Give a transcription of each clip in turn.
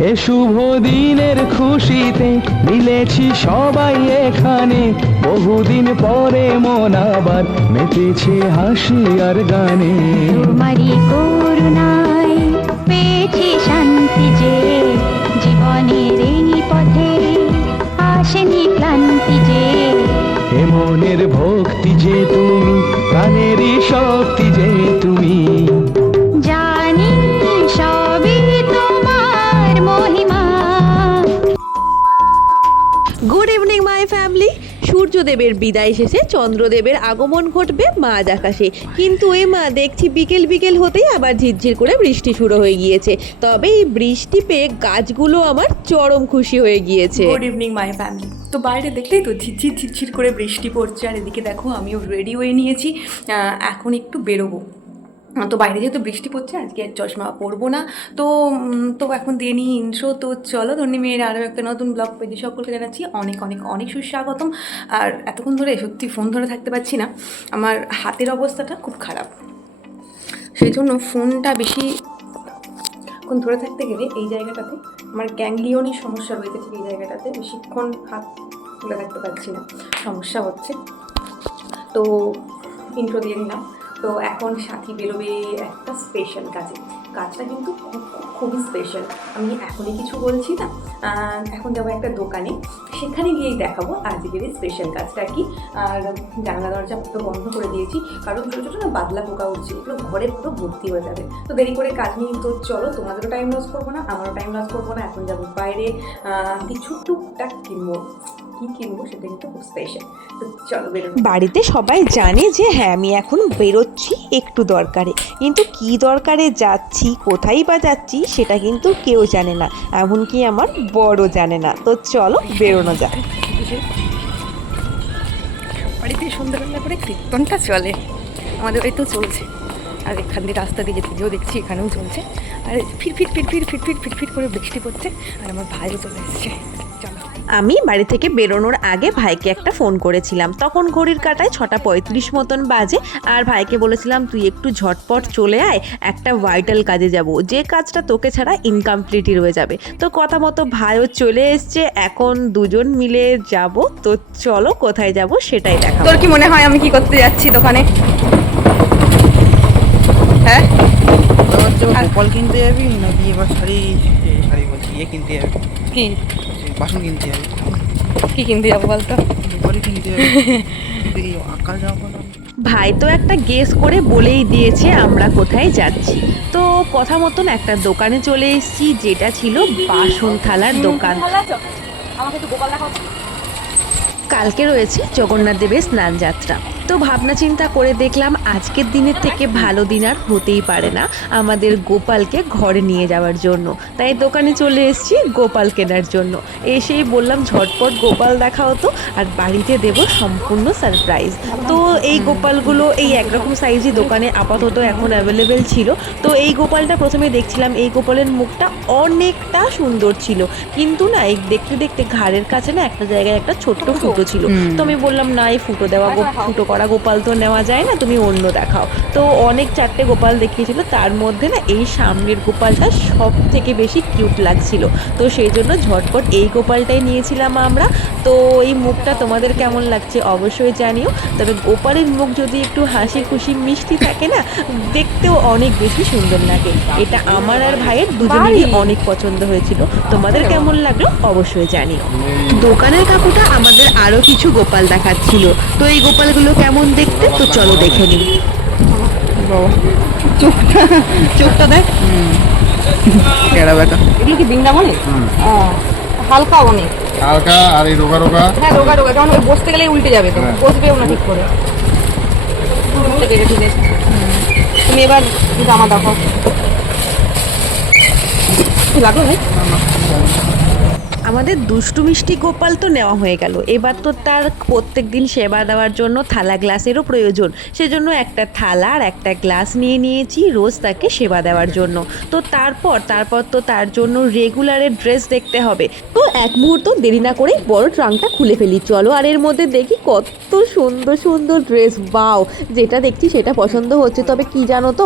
হে শুভ দিনের খুশিতে মিলেছি সবাই এখানে। বহুদিন পরে মন আবার মেতেছে হাসি আর গানে। তোমারই করুণায় পেয়েছি শান্তি যে জীবনের এই পথে আসেনি ক্লান্তি যে। হে মনের ভক্তি যে তুমি প্রাণেরই শক্তি যে তুমি। সূর্যদেবের বিদায় শেষে চন্দ্রদেবের আগমন ঘটবে মাঝ আকাশে। কিন্তু এ মা দেখছি বিকেল বিকেল হতেই আবার ঝিরঝির করে বৃষ্টি শুরু হয়ে গিয়েছে। তবে এই বৃষ্টি পেয়ে গাছগুলো আমার চরম খুশি হয়ে গিয়েছে। গুড ইভিনিং মাই ফ্যামিলি তো বাইরে দেখলেই তো ঝিরঝির ঝিরঝির করে বৃষ্টি পড়ছে। আর এদিকে দেখো, আমিও রেডি হয়ে নিয়েছি। এখন একটু বেরোবো। তো বাইরে যেহেতু বৃষ্টি পড়ছে, আজকে আর চশমা পরবো না। তো তো এখন দিয়ে নিই ইন্ট্রো তো চলো ধন্যী মেয়ের আরও একটা নতুন ব্লগ পেজে সকলকে জানাচ্ছি। অনেক অনেক অনেক সুস্বাগতম। আর এতক্ষণ ধরে সত্যি ফোন ধরে থাকতে পারছি না। আমার হাতের অবস্থাটা খুব খারাপ। সেই জন্য ফোনটা বেশি ক্ষণ ধরে থাকতে গেলে এই জায়গাটাতে আমার গ্যাংলিয়নের সমস্যা রয়েছে ঠিক এই জায়গাটাতে। বেশিক্ষণ হাত তুলে থাকতে পারছি না। সমস্যা হচ্ছে। তো ইন্ট্রো দিয়ে নিলাম। তো এখন সাথী বেরোবে একটা স্পেশাল কাজে। কাজটা কিন্তু খুব, খুবই স্পেশাল আমি এখনই কিছু বলছি না। এখন যাব একটা দোকানে। সেখানে গিয়েই দেখাবো আজকের এই স্পেশাল কাজটা কি। আর জানলা দরজা পুরো বন্ধ করে দিয়েছি। কারণ ছোটো ছোটো না বাদলা পোকা উঠছে। এগুলো ঘরে পুরো ভর্তি হয়ে যাবে। তো দেরি করে কাজ নিয়ে তো চলো, তোমাদেরও টাইম লস করব না, আমারও টাইম লস করব না। এখন যাব বাইরে। কিছু টুকটাক কিনবো। কী কিনবো সেটা কিন্তু খুব স্পেশাল তো চলো বেরোবো বাড়িতে সবাই জানে যে হ্যাঁ আমি এখন বেরোচ্ছি একটু দরকারে। কিন্তু কি দরকারে যাচ্ছি কোথায় বা যাচ্ছি সেটা কিন্তু কেউ জানে না এমনকি আমার বড় জানে না। তো চলো বেরোনো যাক। বাড়িতে সন্ধ্যাবেলা করে কীর্তনটা চলে। আমাদের বাড়িতেও চলছে। আর এখান দিয়ে রাস্তা দিয়ে যেতে যেও দেখছি এখানেও চলছে। আর ফির ফির ফির ফির ফির ফির ফির ফির করে বৃষ্টি পড়ছে। আর আমার ভাইও চলে এসছে। আমি বাড়ি থেকে বেরোনোর আগে ভাইকে একটা ফোন করেছিলাম। তখন ঘড়ির কাটায় ছটা পঁয়ত্রিশ মতন বাজে আর ভাইকে বলেছিলাম তুই একটু ঝটপট চলে আয় একটা ভাইটাল কাজে যাব। যে কাজটা তোকে ছাড়া ইনকমপ্লিটই রয়ে যাবে। তো কথা মতো ভাইও চলে এসছে। এখন দুজন মিলে যাব। তো চলো কোথায় যাব সেটাই দেখা তোর কি মনে হয় আমি কি করতে যাচ্ছি দোকানে? হ্যাঁ? গোপাল কিনতে যাবি নাকি এবার শাড়ি শাড়ি বলছি ইয়ে কিনতে যাবি? কি? বাসন কিনতে যাবি। কি কিনতে যাব বলতো? কিনতে যাবি। যাওয়া ভাই তো একটা গেস করে বলেই দিয়েছে আমরা কোথায় যাচ্ছি। তো কথা মতন একটা দোকানে চলে এসেছি যেটা ছিল বাসন থালার দোকান। কালকে রয়েছে জগন্নাথ দেবের স্নান যাত্রা তো ভাবনা চিন্তা করে দেখলাম আজকের দিনের থেকে ভালো দিন আর হতেই পারে না আমাদের গোপালকে ঘরে নিয়ে যাওয়ার জন্য। তাই দোকানে চলে এসেছি গোপাল কেনার জন্য। এসেই বললাম ঝটপট গোপাল দেখা হতো আর বাড়িতে দেব সম্পূর্ণ সারপ্রাইজ তো এই গোপালগুলো এই একরকম সাইজই দোকানে আপাতত এখন অ্যাভেলেবেল ছিল। তো এই গোপালটা প্রথমে দেখছিলাম এই গোপালের মুখটা অনেকটা সুন্দর ছিল। কিন্তু না এই দেখতে দেখতে ঘাড়ের কাছে না একটা জায়গায় একটা ছোট্ট ফুটো ছিল। তো আমি বললাম না এই ফুটো দেওয়া ফুটো করা গোপাল তো নেওয়া যায় না তুমি অন্য দেখাও। তো অনেক চারটে গোপাল দেখিয়েছিল তার মধ্যে না এই সামনের গোপালটা সব থেকে বেশি কিউট লাগছিল। তো সেই জন্য ঝটপট এই গোপালটাই নিয়েছিলাম আমরা। তো এই মুখটা তোমাদের কেমন লাগছে অবশ্যই জানিও। তবে গোপালের মুখ যদি একটু হাসি খুশি মিষ্টি থাকে না দেখতেও অনেক বেশি সুন্দর লাগে। এটা আমার আর ভাইয়ের দুজনেরই অনেক পছন্দ হয়েছিল। তোমাদের কেমন লাগল অবশ্যই জানিও। দোকানের কাকুটা আমাদের আরও কিছু গোপাল দেখাচ্ছিল। তো এই গোপালগুলো কেমন দেখতে? তো চলো দেখে নিই। চোখটা দেখ। কেডা বেটা। এগুলো কি বৃন্দাবনে? হালকা অনেক। হালকা আর এই রোগা রোগা। হ্যাঁ রোগা রোগা যেমন ওই বসতে গেলেই উল্টে যাবে তো। হ্যাঁ। বসবেও না ঠিক করে। ঠিক আছে তুমি এবার জামা দেখো। কি ভাই? আমাদের দুষ্টু মিষ্টি গোপাল তো নেওয়া হয়ে গেল। এবার তো তার প্রত্যেক দিন সেবা দেওয়ার জন্য থালা গ্লাসেরও প্রয়োজন। সেজন্য একটা থালা আর একটা গ্লাস নিয়ে নিয়েছি রোজ তাকে সেবা দেওয়ার জন্য। তো তারপর তারপর তো তার জন্য রেগুলারের ড্রেস দেখতে হবে। তো এক মুহূর্ত দেরি না করে বড় ট্রাঙ্কটা খুলে ফেলি। চলো আর এর মধ্যে দেখি কত সুন্দর সুন্দর ড্রেস বাও যেটা দেখছি সেটা পছন্দ হচ্ছে। তবে কি জানো তো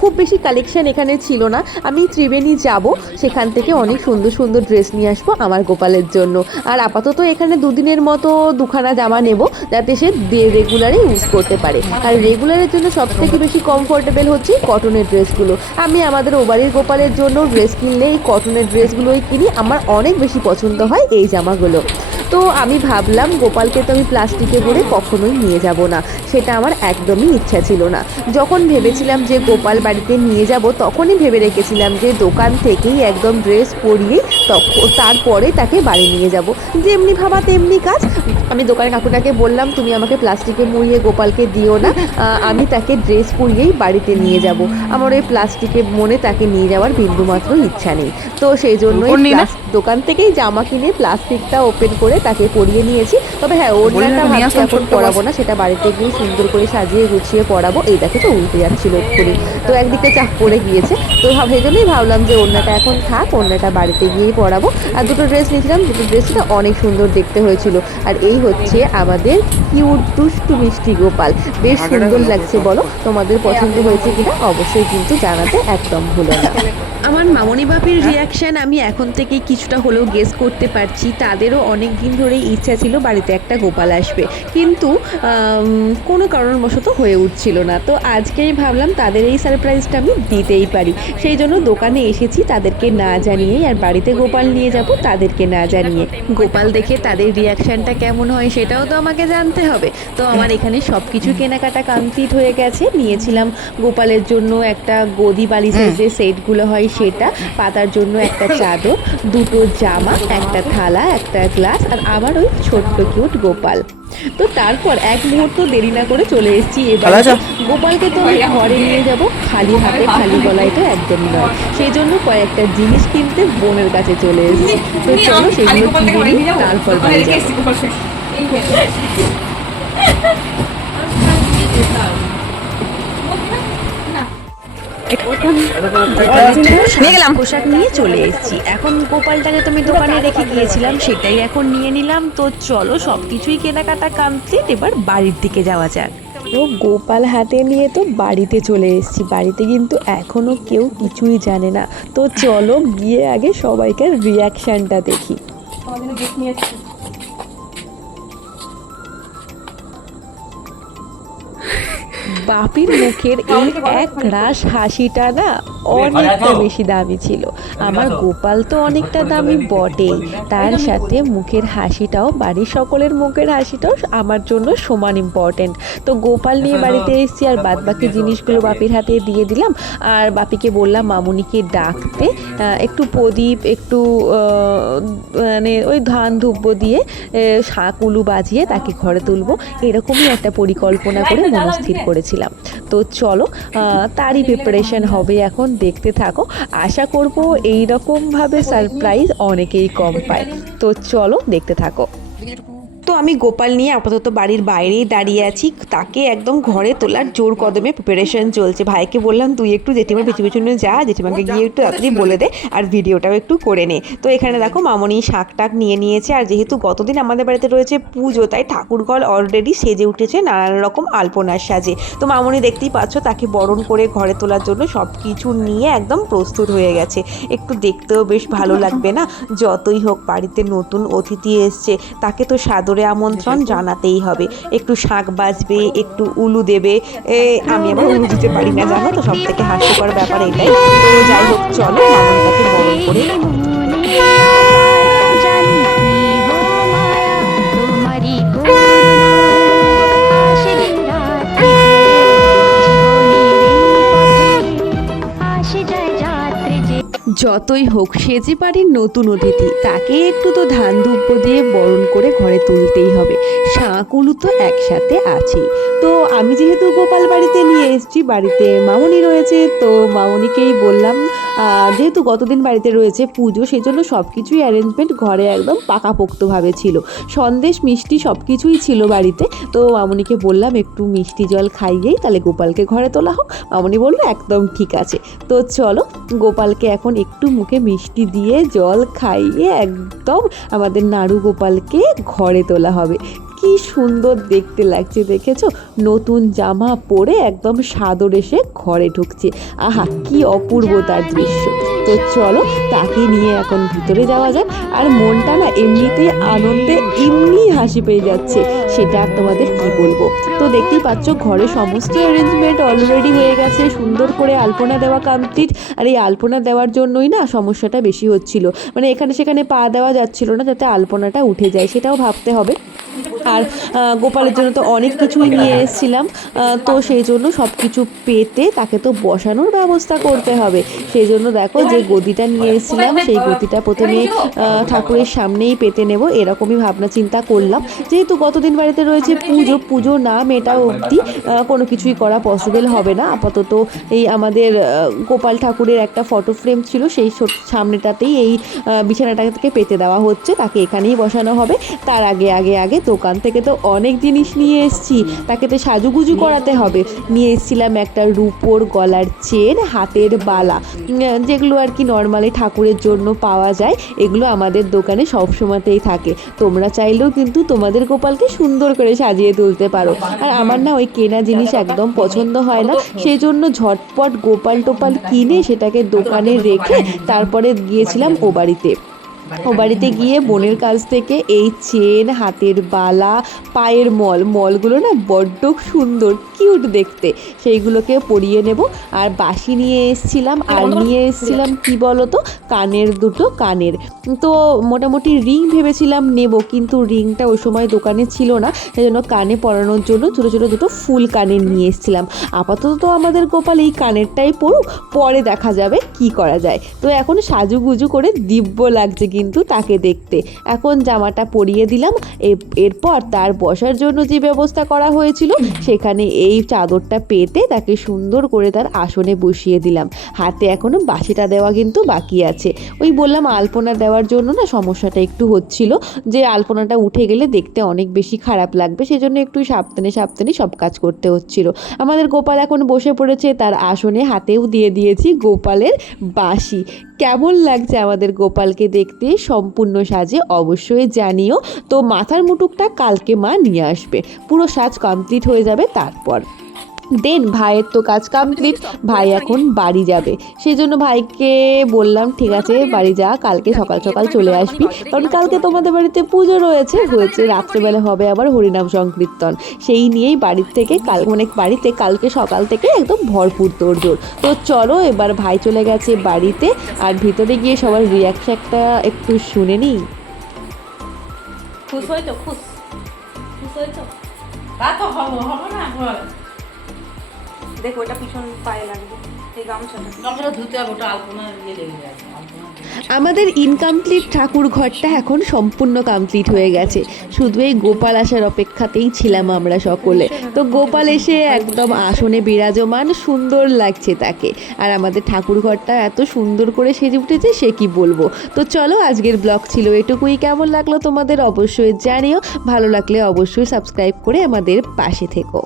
খুব বেশি কালেকশন এখানে ছিল না। আমি ত্রিবেণী যাব, সেখান থেকে অনেক সুন্দর সুন্দর ড্রেস নিয়ে আসব। আমার গোপালের জন্য। আর আপাতত এখানে দুদিনের মতো দুখানা জামা নেব, যাতে সে রেগুলারে ইউজ করতে পারে। আর রেগুলারের জন্য সব থেকে বেশি কমফোর্টেবল হচ্ছে কটনের ড্রেসগুলো আমি আমাদের ওবারির গোপালের জন্য ড্রেস কিনলে এই কটনের ড্রেসগুলোই কিনি, আমার অনেক বেশি পছন্দ হয় এই জামাগুলো। তো আমি ভাবলাম গোপালকে তো আমি প্লাস্টিকে ভরে কখনোই নিয়ে যাব না। সেটা আমার একদমই ইচ্ছা ছিল না। যখন ভেবেছিলাম যে গোপাল বাড়িতে নিয়ে যাব তখনই ভেবে রেখেছিলাম যে দোকান থেকেই একদম ড্রেস পরিয়ে তখন তারপরে তাকে বাড়ি নিয়ে যাব। যেমনি ভাবা তেমনি কাজ। আমি দোকানের কাকুটাকে বললাম তুমি আমাকে প্লাস্টিকে মুড়িয়ে গোপালকে দিও না। আমি তাকে ড্রেস পরিয়েই বাড়িতে নিয়ে যাব। আমার ওই প্লাস্টিকে মনে তাকে নিয়ে যাওয়ার বিন্দুমাত্র ইচ্ছা নেই। তো সেই জন্যই দোকান থেকেই জামা কিনে প্লাস্টিকটা ওপেন করে তাকে পরিয়ে নিয়েছি। তবে হ্যাঁ ওড়নাটা ভাবছি এখন পরাবো না সেটা বাড়িতে গিয়ে সুন্দর করে সাজিয়ে গুছিয়ে পরাবো। এই দেখে তো উল্টে যাচ্ছিল এক্ষুনি তো একদিকে চাপ পড়ে গিয়েছে। তো ভাব- সেই জন্যই ভাবলাম যে ওড়নাটা এখন থাক ওড়নাটা বাড়িতে গিয়েই পরাবো। আর দুটো ড্রেস নিয়েছিলাম দুটো ড্রেসটা অনেক সুন্দর দেখতে হয়েছিল। আর এই হচ্ছে আমাদের কিউট দুষ্টু মিষ্টি গোপাল। বেশ সুন্দর লাগছে বলো। তোমাদের পছন্দ হয়েছে কিনা অবশ্যই কিন্তু জানাতে একদম ভুলো না। আমার মামনি বাপির রিয়াকশন আমি এখন থেকে কিছুটা হলেও গেস করতে পারছি, তাদেরও অনেক দিন ধরেই ইচ্ছা ছিল বাড়িতে একটা গোপাল আসবে। কিন্তু কোনো কারণবশত হয়ে উঠছিল না। তো আজকেই ভাবলাম তাদের এই সারপ্রাইজটা আমি দিতেই পারি। সেই জন্য দোকানে এসেছি তাদেরকে না জানিয়ে আর বাড়িতে গোপাল নিয়ে যাব তাদেরকে না জানিয়ে। গোপাল দেখে তাদের রিয়াকশনটা কেমন হয় সেটাও তো আমাকে জানতে হবে। তো আমার এখানে সব কিছু কেনাকাটা কমপ্লিট হয়ে গেছে। নিয়েছিলাম গোপালের জন্য একটা গদি বালিশের যে সেটগুলো হয় সেটা, পাতার জন্য একটা চাদর, দুটো জামা একটা থালা একটা গ্লাস আর আমার ওই ছোট্ট কিউট গোপাল। তো তারপর এক মুহূর্ত দেরি না করে চলে এসেছি এবার গোপালকে তো আমি ঘরে নিয়ে যাব খালি হাতে খালি গলায় তো একদমই নয়। সেই জন্য কয়েকটা জিনিস কিনতে বোনের কাছে চলে এসেছি। তো চলো সেগুলো কিনে নিই তারপর বাড়ি যাব। নিয়ে গেলাম। পোশাক নিয়ে চলে এসেছি। এখন গোপালটাকে তুমি দোকানে রেখে গিয়েছিলাম, সেটাই এখন নিয়ে নিলাম। তো চলো সব কিছুই কেনাকাটা কমপ্লিট এবার বাড়ির দিকে যাওয়া যাক। তো গোপাল হাতে নিয়ে তো বাড়িতে চলে এসেছি। বাড়িতে কিন্তু এখনও কেউ কিছুই জানে না। তো চলো গিয়ে আগে সবাইকার রিয়াকশনটা দেখি। বাপির মুখের এই এক রাস হাসিটা না অনেকটা বেশি দামি ছিল। আমার গোপাল তো অনেকটা দামি বটেই তার সাথে মুখের হাসিটাও বাড়ির সকলের মুখের হাসিটাও আমার জন্য সমান ইম্পর্টেন্ট তো গোপাল নিয়ে বাড়িতে এসেছি আর বাদ বাকি জিনিসগুলো বাপির হাতে দিয়ে দিলাম। আর বাপিকে বললাম মামুনিকে ডাকতে। একটু প্রদীপ একটু মানে ওই ধান ধুব্ব দিয়ে আহ, শাক উলু বাজিয়ে তাকে ঘরে তুলবো। এরকমই একটা পরিকল্পনা করে মনস্থির করেছিলাম। তো চলো তারই প্রিপারেশন হবে এখন, দেখতে থাকো। আশা করব এই রকমভাবে সারপ্রাইজ অনেকেই কম পায়। তো চলো, দেখতে থাকো। তো আমি গোপাল নিয়ে আপাতত বাড়ির বাইরেই দাঁড়িয়ে আছি। তাকে একদম ঘরে তোলার জোর কদমে প্রিপারেশন চলছে। ভাইকে বললাম, তুই একটু জেঠিমার পিছু পিছনে যা। জেঠিমাকে গিয়ে একটু তাড়াতাড়ি বলে দে আর ভিডিওটাও একটু করে নে। তো এখানে দেখো মামনি শাক টাক নিয়ে নিয়েছে। আর যেহেতু গতদিন আমাদের বাড়িতে রয়েছে পুজো, তাই ঠাকুরঘর অলরেডি সেজে উঠেছে নানান রকম আলপনার সাজে। তো মামনি দেখতেই পাচ্ছ, তাকে বরণ করে ঘরে তোলার জন্য সব কিছু নিয়ে একদম প্রস্তুত হয়ে গেছে। একটু দেখতেও বেশ ভালো লাগবে না? যতই হোক বাড়িতে নতুন অতিথি এসছে, তাকে তো সাদরে আমন্ত্রণ জানাতেই হবে। একটু শাক বাজবে একটু উলু দেবে। এ, আমি আবার উলু দিতে পারি না জানো তো সব থেকে হাস্যকর ব্যাপার এটাই। তো যাই হোক চলো মামনটাকে বরণ করে যতই হোক, সে যে বাড়ির নতুন অতিথি, তাকে একটু তো ধান দুব্য দিয়ে বরণ করে ঘরে তুলতেই হবে। শাঁকুলু তো একসাথে আছেই। তো আমি যেহেতু গোপাল বাড়িতে নিয়ে এসেছি, বাড়িতে মামনি রয়েছে, তো মামনিকেই বললাম যেহেতু গতদিন বাড়িতে রয়েছে পুজো সেই জন্য সব কিছুই অ্যারেঞ্জমেন্ট ঘরে একদম পাকাপোক্তভাবে ছিল। সন্দেশ, মিষ্টি সব কিছুই ছিল বাড়িতে। তো মামনিকে বললাম, একটু মিষ্টি জল খাইয়েই তাহলে গোপালকে ঘরে তোলা হোক। মামনি বলল, একদম ঠিক আছে। তো চলো, গোপালকে এখন একটু মুখে মিষ্টি দিয়ে জল খাইয়ে একদম আমাদের নাড়ু গোপালকে ঘরে তোলা হবে। কি সুন্দর দেখতে লাগছে, দেখেছ? নতুন জামা পরে একদম সাদর এসে ঘরে ঢুকছে। আহা, কি অপূর্ব তার দৃশ্য। তো চলো, তাকে নিয়ে এখন ভিতরে যাওয়া যাক। আর মনটা না এমনিতেই আনন্দে এমনি হাসি পেয়ে যাচ্ছে। সেটা আর তোমাদের কি বলব? তো দেখতেই পাচ্ছ, ঘরে সমস্ত অ্যারেঞ্জমেন্ট অলরেডি হয়ে গেছে। সুন্দর করে আলপনা দেওয়া কমপ্লিট আর এই আলপনা দেওয়ার জন্যই না সমস্যাটা বেশি হচ্ছিল। মানে এখানে সেখানে পা দেওয়া যাচ্ছিল না, যাতে আলপনাটা উঠে যায়, সেটাও ভাবতে হবে। আর গোপালের জন্য তো অনেক কিছুই নিয়ে এসেছিলাম তো সেই জন্য সব কিছু পেতে তাকে তো বসানোর ব্যবস্থা করতে হবে। সেই জন্য দেখো যে গদিটা নিয়ে এসেছিলাম, সেই গদিটা প্রথমে ঠাকুরের সামনেই পেতে নেব, এরকমই ভাবনা চিন্তা করলাম। যেহেতু গতদিন বাড়িতে রয়েছে পুজো পুজো না মেটা অবধি কোনো কিছুই করা পসিবল হবে না। আপাতত এই আমাদের গোপাল ঠাকুরের একটা ফটো ফ্রেম ছিল, সেই সামনেটাতেই এই বিছানাটাকে পেতে দেওয়া হচ্ছে, তাকে এখানেই বসানো হবে। তার আগে আগে আগে দোকান থেকে তো অনেক জিনিস নিয়ে এসেছি। তাকে তো সাজুগুজু করাতে হবে। নিয়ে এসেছিলাম একটা রূপোর গলার চেন, হাতের বালা। যেগুলো আর কি নর্মালি ঠাকুরের জন্য পাওয়া যায়, এগুলো আমাদের দোকানে সবসময়তেই থাকে। তোমরা চাইলেও কিন্তু তোমাদের গোপালকে সুন্দর করে সাজিয়ে তুলতে পারো। আর আমার না ওই কেনা জিনিস একদম পছন্দ হয় না। সেই জন্য ঝটপট গোপাল টোপাল কিনে সেটাকে দোকানে রেখে তারপরে গিয়েছিলাম ও বাড়িতে। ও বাড়িতে গিয়ে বোনের কাছ থেকে এই চেন, হাতের বালা, পায়ের মল, মলগুলো না বড্ড সুন্দর, কিউট দেখতে। সেইগুলোকে পরিয়ে নেব। আর বাসি নিয়ে এসছিলাম। আর নিয়ে এসছিলাম কি বলতো? কানের দুটো কানের। তো মোটামুটি রিং ভেবেছিলাম নেব, কিন্তু রিংটা ওই সময় দোকানে ছিল না। সেই জন্য কানে পরানোর জন্য ছোটো ছোটো দুটো ফুল কানের নিয়ে এসছিলাম। আপাতত তো আমাদের গোপাল এই কানেরটাই পড়ুক পরে দেখা যাবে কি করা যায়। তো এখন সাজুগুজু করে দিব্য লাগছে কিন্তু তাকে দেখতে। এখন জামাটা পরিয়ে দিলাম এরপর তার বসার জন্য যে ব্যবস্থা করা হয়েছিল, সেখানে এই চাদরটা পেতে তাকে সুন্দর করে তার আসনে বসিয়ে দিলাম। হাতে এখনও বাসিটা দেওয়া কিন্তু বাকি আছে। ওই বললাম আলপনা দেওয়ার জন্য না সমস্যাটা একটু হচ্ছিল, যে আলপনাটা উঠে গেলে দেখতে অনেক বেশি খারাপ লাগবে, সেজন্য একটু সাবধানে সাবধানে সব কাজ করতে হচ্ছিল। আমাদের গোপাল এখন বসে পড়েছে, তার আসনে হাতেও দিয়ে দিয়েছি গোপালের বাঁশি। কেমন লাগছে আমাদের গোপালকে দেখতে? সম্পূর্ণ সাজে অবশ্যই জানিও। তো মাথার মুটুকটা কালকে মা নিয়ে আসবে। পুরো সাজ কমপ্লিট হয়ে যাবে তারপর। দেন ভাইয়ের তো কাজ কমপ্লিট ভাই এখন বাড়ি যাবে। সেই জন্য ভাইকে বললাম, ঠিক আছে, বাড়ি যা, কালকে সকাল সকাল চলে আসবি। কারণ কালকে তোমাদের বাড়িতে পুজো রয়েছে, হয়েছে রাত্রেবেলা হবে আবার হরিনাম সংকীর্তন। সেই নিয়েই বাড়ির থেকে কাল মানে বাড়িতে কালকে সকাল থেকে একদম ভরপুর তোড়জোড়। তো চলো, এবার ভাই চলে গেছে বাড়িতে, আর ভিতরে গিয়ে সবার রিয়াকশনটা একটু শুনে নিই। খুশ হয়েছো? খুশ। খুশ হয়েছো? তা তো হব হব না দেখো ওটা পিছন পায়ে লাগবে। এই গামছাটা। গামছাটা ধুতে হবে ওটা আলপনা লেগে গেছে আমাদের ইনকমপ্লিট ঠাকুর ঘরটা এখন সম্পূর্ণ কমপ্লিট হয়ে গেছে। শুধু এই গোপাল আসার অপেক্ষাতেই ছিলাম আমরা সকলে। তো গোপাল এসে একদম আসনে বিরাজমান সুন্দর লাগছে তাকে। আর আমাদের ঠাকুর ঘরটা এত সুন্দর করে সেজে উঠেছে সে কি বলব? তো চলো আজকের ব্লগ ছিল এটুকুই। কেমন লাগল তোমাদের অবশ্যই জানিও। ভালো লাগলে অবশ্যই সাবস্ক্রাইব করে আমাদের পাশে থেকো।